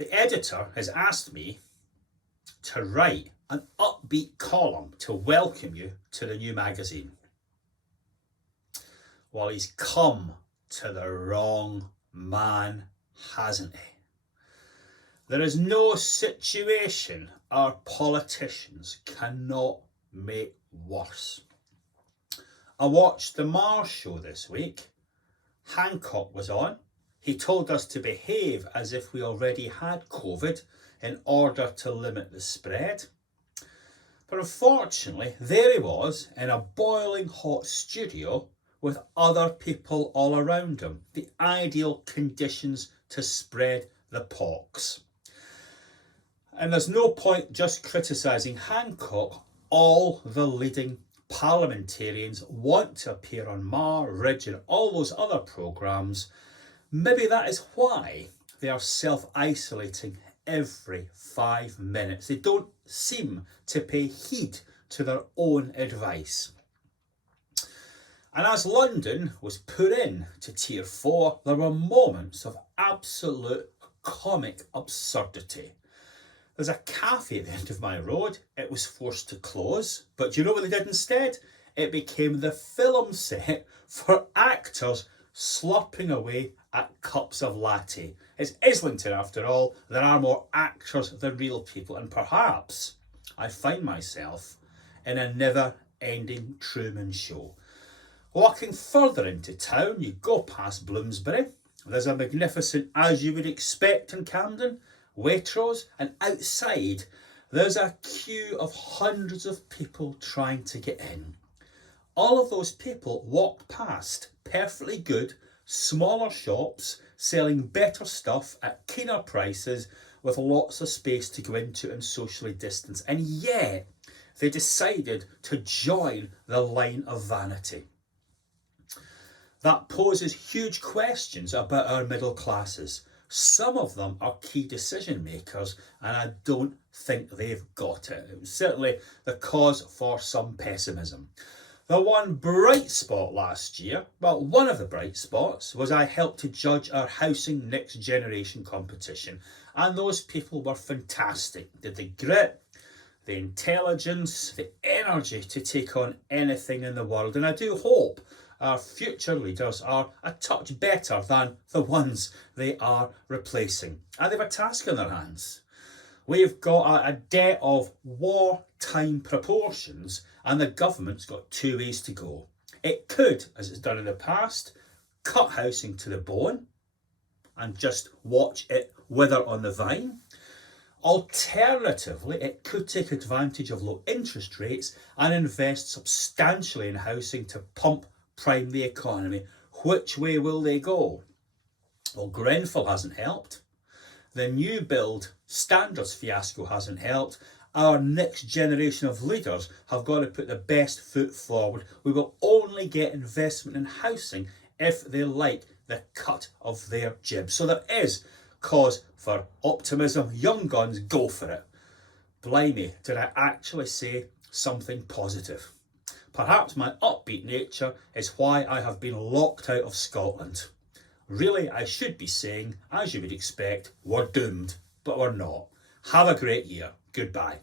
The editor has asked me to write an upbeat column to welcome you to the new magazine. Well, he's come to the wrong man, hasn't he? There is no situation our politicians cannot make worse. I watched the Mars show this week. Hancock was on. He told us to behave as if we already had COVID in order to limit the spread. But unfortunately, there he was in a boiling hot studio with other people all around him. The ideal conditions to spread the pox. And there's no point just criticising Hancock. All the leading parliamentarians want to appear on Mar, Ridge and all those other programmes. Maybe that is why they are self-isolating every 5 minutes. They don't seem to pay heed to their own advice. And as London was put in to Tier 4, there were moments of absolute comic absurdity. There's a cafe at the end of my road. It was forced to close. But do you know what they did instead? It became the film set for actors slurping away at cups of latte. It's Islington after all. There are more actors than real people. And perhaps I find myself in a never-ending Truman Show. Walking further into town, you go past Bloomsbury. There's a magnificent, as you would expect in Camden, Waitrose, and outside there's a queue of hundreds of people trying to get in. All of those people walk past perfectly good, smaller shops selling better stuff at keener prices with lots of space to go into and socially distance, and yet they decided to join the line of vanity. That poses huge questions about our middle classes. Some of them are key decision makers and I don't think they've got it. It was certainly the cause for some pessimism. The one bright spot last year, well, one of the bright spots was I helped to judge our Housing Next Generation competition, and those people were fantastic. They had the grit, the intelligence, the energy to take on anything in the world, and I do hope our future leaders are a touch better than the ones they are replacing. And they have a task in their hands. We've got a debt of wartime proportions, and the government's got 2 ways to go. It could, as it's done in the past, cut housing to the bone and just watch it wither on the vine. Alternatively, it could take advantage of low interest rates and invest substantially in housing to prime the economy. Which way will they go? Well, Grenfell hasn't helped. The new build standards fiasco hasn't helped. Our next generation of leaders have got to put the best foot forward. We will only get investment in housing if they like the cut of their jib. So there is cause for optimism. Young guns, go for it. Blimey, did I actually say something positive? Perhaps my upbeat nature is why I have been locked out of Scotland. Really, I should be saying, as you would expect, we're doomed, but we're not. Have a great year. Goodbye.